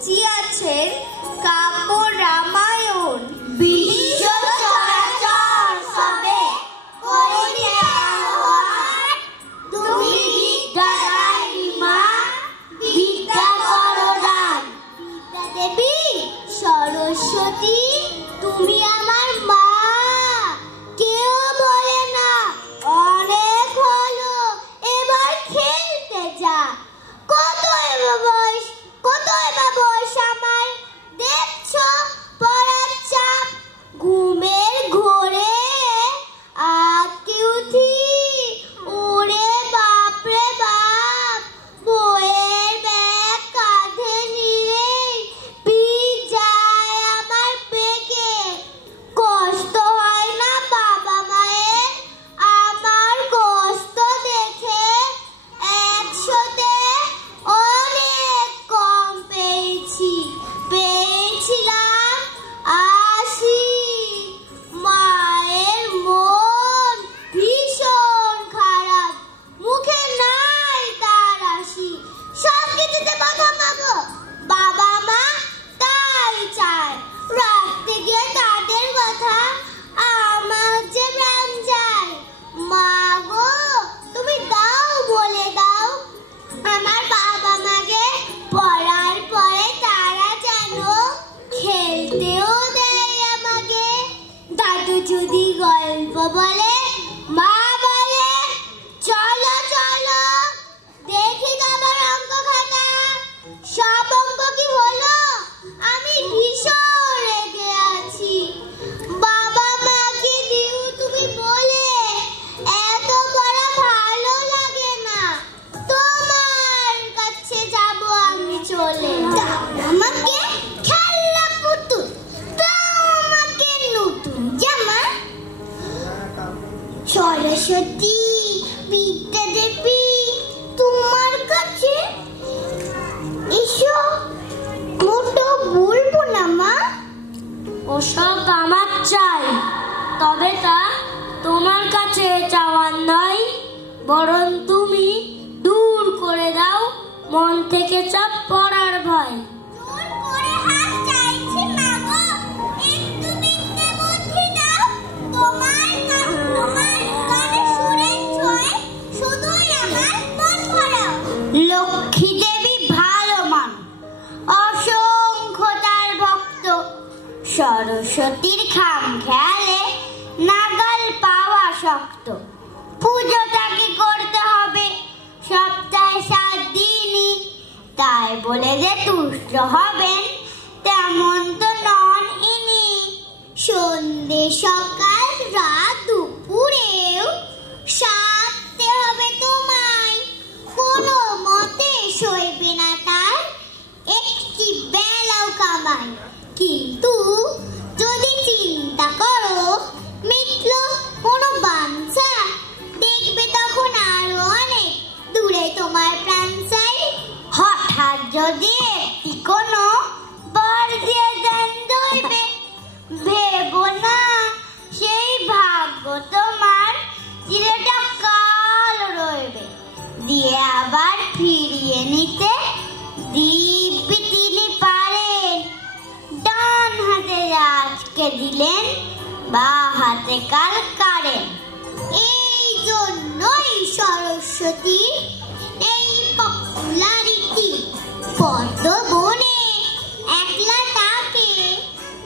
রচিয়াছেন কাব্য রামায়ণ। বিশ্ব চরাচর সবে করিতে আহ্বান, তুমি বিদ্যাদায়িনী মা, বিদ্যা করো দান। বিদ্যা দেবী সরস্বতী তুমি আমার মা, কেউ বলে না অনেক হলো এবার খেলতে যা। কতই বা বয়স আমার, দেখছ পড়ার চাপ, ঘুমের ঘোরে আজকে উঠি, ওরে বাপরে বাপ, বইয়ের ব্যাগ কাঁধে নিলেই পিঠ যায় আমার পেকে। কষ্ট হয় না বাবা মায়ের আমার কষ্ট দেখে, একশোতে অনেক কম পেয়েছিলাম 80। মায়ের মন ভীষণ খারাপ, মুখে নাই তার হাসি। সব কিছুতে বাধা মাগো, বাবা মা তাই চায়, রাখতে গিয়ে তাদের কথা আমার যে প্রাণ যায়। মা গো তুমি দাও, বলে দাও আমার বাবা মাকে, পড়ার পরে তারা যেন খেলতেও দেয় আমাকে। দাদু যদি গল্প বলে, মা বলে চলো চলো দেখি তোমার অঙ্ক খাতা। সব অঙ্ক কি হলো, আমি ভীষণ রেগে আছি। বাবা মাকে দিও তুমি বলে, এত পড়া ভালো লাগে না, তোমার কাছে যাব আমি চলে। আমাকে খেলনা পুতুল, তোমাকে নতুন জামা। সরস্বতী বিদ্যা দেবী তোমার কাছে এসো, মোটো বলবো না মা। ওসব আমার চাই, তবে তা তোমার কাছে চাওয়ার নয়, বরং তুমি দূর করে দাও মন থেকে চাপ পড়ার ভয়। জোর করে হাত চাইছি মা গো, একটু বিদ্যে বুদ্ধি দাও। তোমার কানে সুরের ছোঁয় শুধুই আমার মন ভরাও। লক্ষ্মী দেবী ভালো মান, অসংখ্য তার ভক্ত, সরস্বতীর খাম খেয়ালে নাগাল পাওয়া শক্ত। পুজোটাকে করতে হবে সপ্তাহে 7 দিনই, তাই বলে যে তুষ্ট হবেন তেমন তো নন ইনি। সন্ধে সকাল রাত দুপুরেও সাধতে হবে তোমায়, কোনো মতে সইবে না তার একটি বেলাও কামাই। কিন্তু যদি চিন্তা করো মিটল কোনো বাঞ্ছা, দেখবে তখন আরো অনেক দূরে তোমার প্রাণ চাই। হঠাৎ যদি একটি কোনো বর দিয়ে দেন ধরবে, ভেবো না সেই ভাগ্য তোমার চিরটা কাল রইবে। দিয়ে আবার ফিরিয়ে নিতে দিব্যি তিনি পারেন, ডান হাতে আজকে দিলেন, বা হাতে কাল কারেন। এই জন্যই সরস্বতীর এই পপুলারিটি। পদ্ম বনে একলা তাকে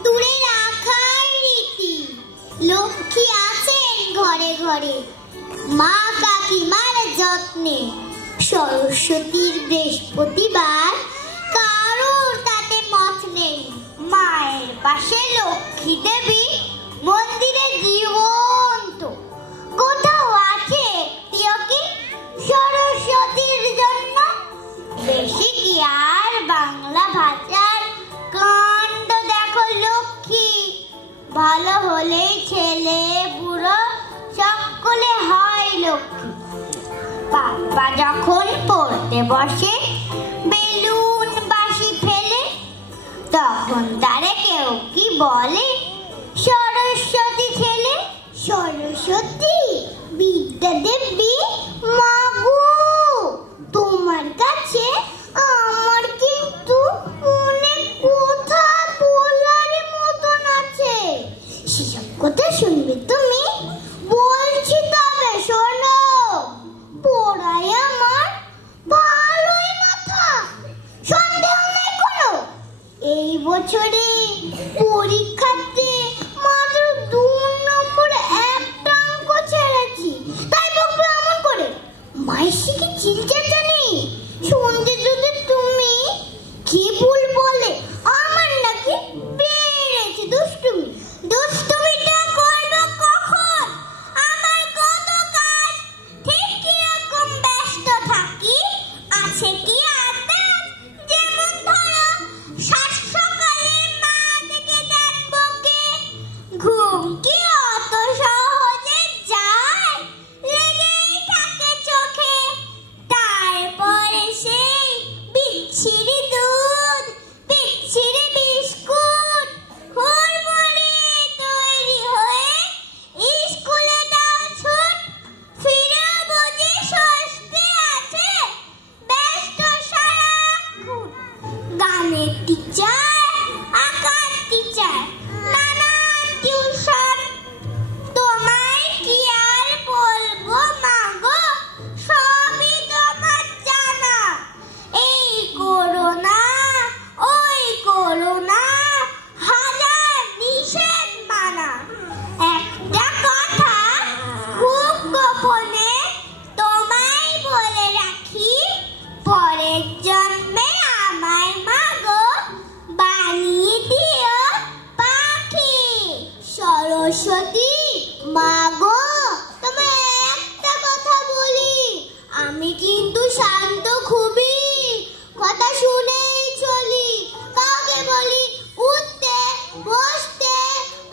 দূরে রাখার রীতি। লক্ষ্মী আছেন ঘরে ঘরে মা কাকিমার যত্নে, সরস্বতীর বৃহস্পতিবার কারোর তাতে মত নেই। মায়ের পাশে লক্ষ্মী দেবী মন্দিরে জীবন্ত, কোথাও আছে কি সরস্বতীর জন্য। বেশি কি আর বাংলা ভাষার কাণ্ড দেখো লক্ষ্মী, ভালো হলেই ছেলে বুড়ো সকলে হয় লক্ষ্মী। পাপা যখন পড়তে বসে বেলুন বাঁশি ফেলে, তখন তারে কেউ কি বলে সরস্বতী ছেলে। সরস্বতী বিদ্যা দেবী মা গো, তোমার কাছে আমার কিন্তু মনে বছরে পরীক্ষাতে মাত্র 2 নম্বরে একটা অঙ্ক ছেড়েছি, তাই বকবে এমন করে? মাইসি কি চিলচাটা নেই? শুনতে যদি তুমি কি ভুল বলে আমার নাকি বেড়েছে দুষ্টুমি। দুষ্টুমিটা করবো কখন? আমার কত কাজ, ঠিক কিরকম ব্যস্ত থাকি। আছে কি আদাত? যেমন ধরো সাত সকালে মা থেকে ডাকবো কে? ঘুম কি অত সহজে যায়? লেগেই থাকে চোখে। তারপরে সেই বিচ্ছিরি দুধ, বিচ্ছিরি বিস্কুট, হুড়মুড়ি তৈরি হয়ে স্কুলে দাও ছুট। ফিরে বুঝি স্বস্তি আছে? ব্যস্ত সারাক্ষণ। গানের টিচার, আঁকার টিচার, নানান টিউশন। তোমায় কি আর বলবো মাগো, সবই তোমার জানা। এই করোনা, ওই করোনা, হাজার নিষেধ মানা। একটা কথা খুব গোপনে তোমায় বলে রাখি, পরের জন্মে আমায় মাগো বানিয়ে দিও পাখি। সরস্বতী মাগো, তোমায় একটা কথা বলি, আমি কিন্তু শান্ত খুবই, কথা শুনেই চলি। কাউকে বলি উঠতে বসতে,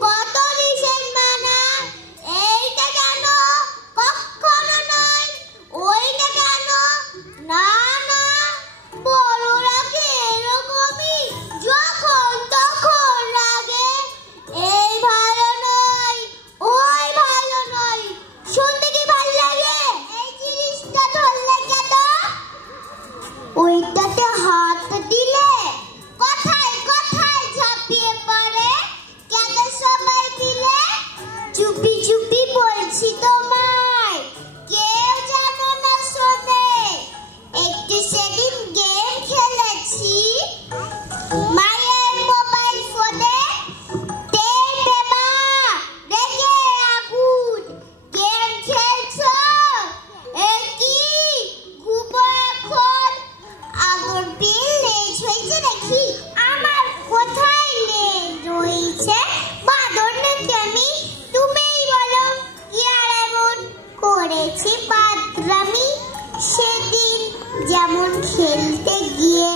কত নিষেধ মানা। এইটা কেন? কখনো নয়। ওইটা কেন? না না, বড়রা কি এরকমই, যখন তখন রাগে। এই ভালো নয়, ওই ভালো নয়। শুনতে কি ভালো লাগে? এই জিনিসটা ধরলে কেন? ওইটাতে হাত দিলে কথায় কথায় ঝাঁপিয়ে পড়ে কেন সবাই দিলে? চুপি চুপি বলছি তোমায়, কেউ যেন না শোনে। একটু সেদিন গেম খেলেছি মায়ের মোবাইল ফোনে। টেপে মা রেখে আগুন, গেম খেলছো? এ কি ঘুমো এখন? আগুন পেয়ে লেজ হয়েছে নাকি? আমার কোথায় লেজ হয়েছে? বাঁদর নাকি আমি? তুমিই বলো কি আর এমন করেছি বাদরামি? সেদিন যেমন খেলতে গিয়ে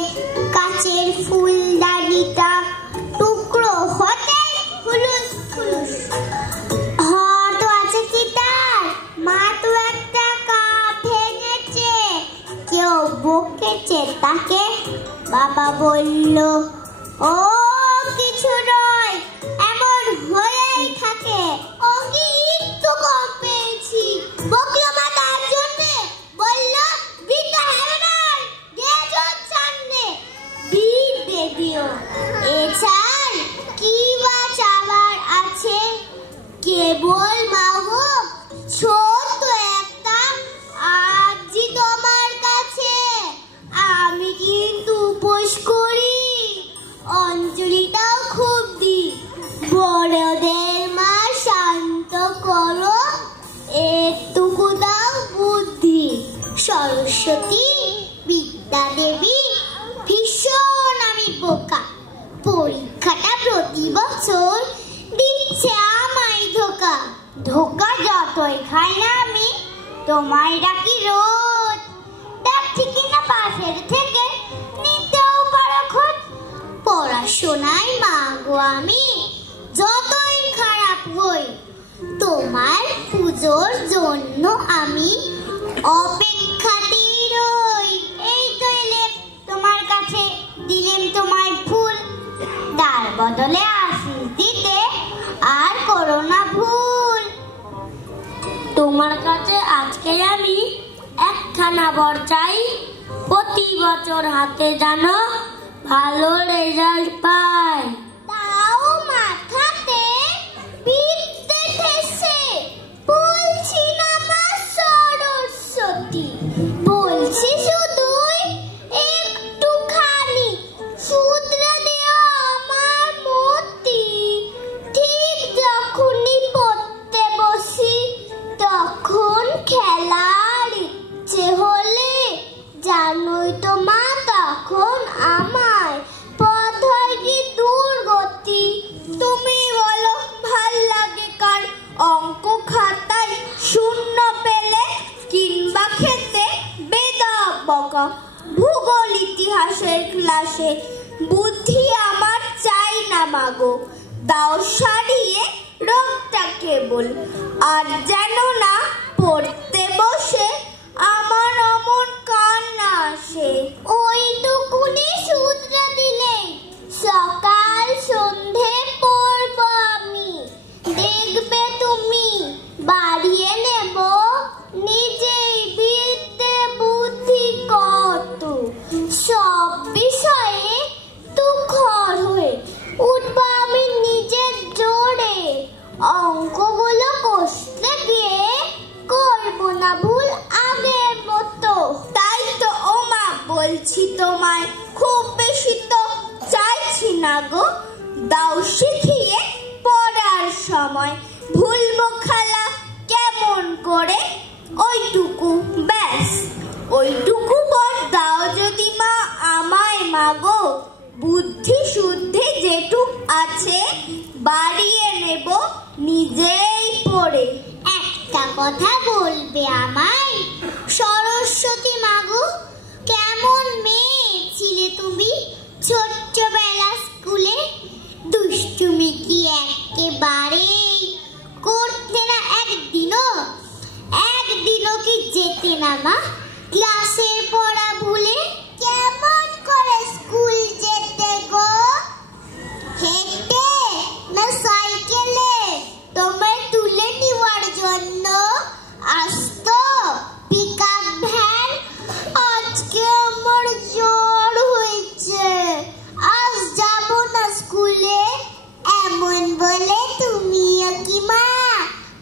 কাচের ফুলদানিটা টুকরো হতে হুলুস ফুলুস। হয়তো আছে কি তার? মা তো একটা কাপ ভেঙেছে, কেউ বকেছে তাকে। বাবা বলল ও কিছু নয়, এমন হয়েই থাকে। ও কি একটু কম পেয়েছি, বকলো মা তার জন্যে। বলল বিদ্যা হবে না, গেজোর সামনে বিদ্যে দিও। এছাড় কি বা চাওয়ার আছে? কেবল মাগো ছোট্ট একটা আরজি তোমার কাছে। আমি কিন্তু উপোস করি, অঞ্জলিটাও খুব দিই। বড়দের মা শান্ত করো, একটুকু দাও বুদ্ধি। সরস্বতী বিদ্যা দেবী, ভীষণ আমি বোকা। পরীক্ষাটা প্রতি বছর দিচ্ছে আমায় ধোকা। ধোকা যতই খাই না আমি, তোমায় ডাকি রোজ। দেখ ঠিকই না পাশের থেকে নিতেও পারো খোঁজ। পড়াশোনায় মাগো আমি যতই খারাপ হই, তোমার পুজোর জন্য আমি অপেক্ষাতেই রই। এই তো এলেম তোমার কাছে, দিলেম তোমায় ফুল। তার বদলে আশিস দিতে আর করো না ভুল। তোমার কাছে আজকে আমি একখানা বর চাই, প্রতি বছর হাতে জানো ভালো রেজাল্ট পাই। তাও মাথাতে বিদ্যে ঠেসে বলছি না মা সরস্বতী, বলছি শুধুই একটুখানি শুধরে দিও জানোই তো মা, তখন আমায় পথ হয়নি দুর্গতি। তুমি বলো ভাল লাগে কার অঙ্ক খাতায় শূন্য পেলে, কিংবা খেতে বেদা বকা। ভূগোল ইতিহাসের ক্লাসে বুদ্ধি আমার চাই না মাগো, দাও সারিয়ে রোগটা কেবল। আর যেন না পড়তে বসে আমার অমন কান্না আসে। ওইটুকুনি সূত্র দিলে সকাল সন্ধে পড়ব আমি, দেখবে তুমি বাড়িয়ে নেব নিজেই বিদ্যে বুদ্ধি কত। সব বিষয়ে তুখর হয়ে উঠব আমি নিজের জোরে, অঙ্কগুলো কষতে গিয়ে করব না ভুল আগের মতো। তাই তো ও মা বলছি তোমায়, খুব বেশি তো চাইছি না গো, দাও শিখিয়ে পড়ার সময়। ভুলবো খালা কেমন করে, ওইটুকু ব্যাস, ওইটুকু পর দাও যদি মা আমায় মাগো। বুদ্ধি শুদ্ধি যেটুক আছে বাড়িয়ে নেব নিজেই পড়ে। একটা কথা বলবে আমায় সরস্বতী মাগো, কেমন মেয়ে ছিলে তুমি ছোট্টবেলা স্কুলে? দুষ্টুমি কি একেবারে করতে না একদিনও? একদিনও কি যেতে না মা ক্লাসের পড়া ভুলে? কেমন করে স্কুল যেতে গো? হেঁটে না সাইকেলে তোমায় তুলে নেওয়ার জন্য আসতো পিকআপ ভ্যান? আজকে আমার জ্বর হয়েছে, আজ যাব না স্কুলে, এমন বলে তুমিও কি মা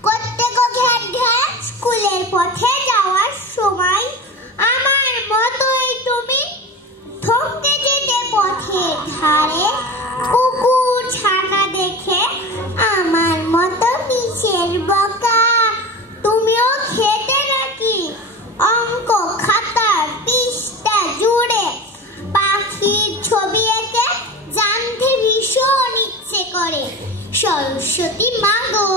করতে গো ঘ্যাট ঘ্যাট স্কুলের পথে যাওয়ার সময়? আমার মতোই তুমি থমকে যেতে পথের ধারে, কুকুর ছানা দেখে আমার মতো মিছের বকা। তুমিও খেতে নাকি অঙ্ক খাতার পৃষ্ঠা জুড়ে পাখির ছবি এঁকে জানতে ভীষণ ইচ্ছে করে। সরস্বতী মাগো,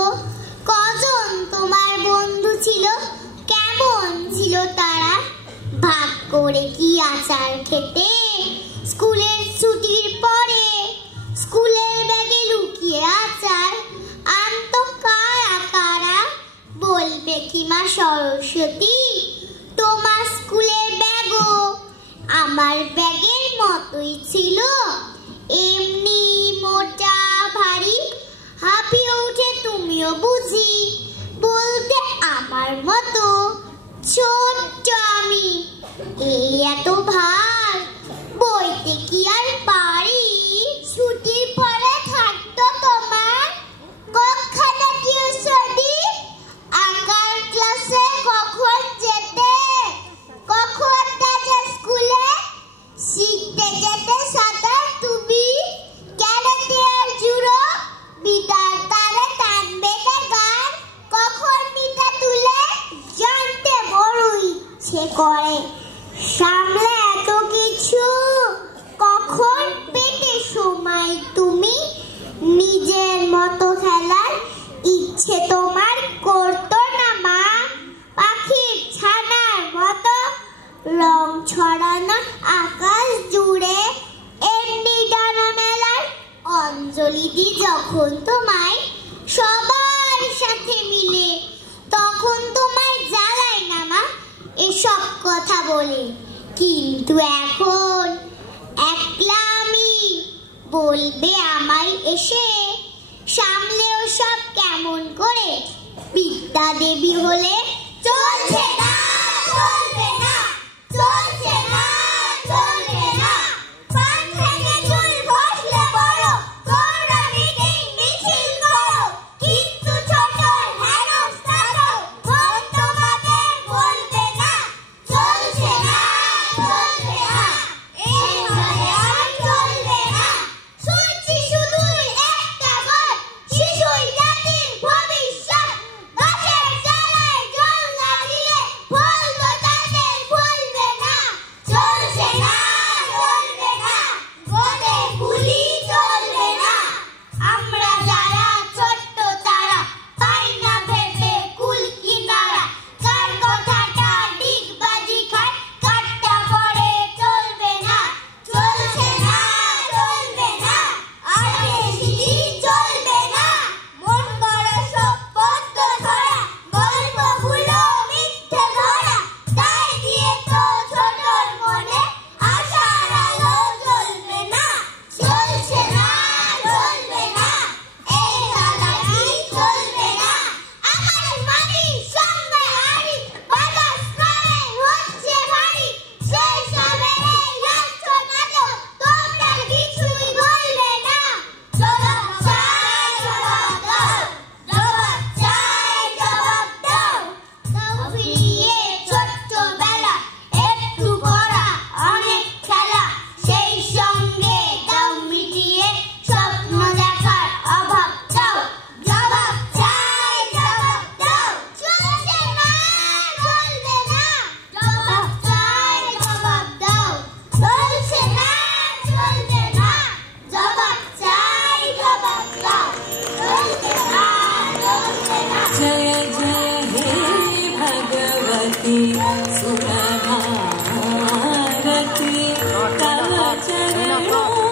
কজন তোমার বন্ধু ছিল, কেমন ছিল তারা? ভাগ করে কি আচার খেতে স্কুলের ছুটির পরে? স্কুলের ব্যাগে লুকিয়ে আচার আনতো কারা কারা? বলবে কি মা সরস্বতী, তোমার স্কুলের ব্যাগও আমার ব্যাগের মতোই ছিল, এমনি মোটা ভারী? হাঁপিয়ে উঠে তুমিও বুঝি বলতে আমার মতো ছোট্ট আমি, এই এত ভার বইতে কি আর পারি? ছুটির পরে থাকতো তোমার কখানা টিউশনি, আঁকার ক্লাসে কখন যেতে, কখন কাজে স্কুলে শিখতে যেতে সাঁতার তুমি, ক্যারাটে আর জুডো, বিদার তারে টানবে না গান, কখন মিটা তুলে জানতে বড় ইচ্ছে করে। সামলে এত কিছু কখন পেতে সময় তুমি? নিজের মতো খেলার ইচ্ছে তোমার করতো না মা? পাখির ছানার মতো রং ছড়ানো আকাশ জুড়ে এমনি ডানা মেলার অঞ্জলি দি যখন তোমায় সবার সাথে মিলে, তখন তোমায় জ্বালাই না মা এসব কথা বলে? কিন্তু এখন একলা আমি, বলবে আমায় এসে সামলেও সব কেমন করে? বিদ্যা দেবী হলে চলছে না, চলবে না, চলবে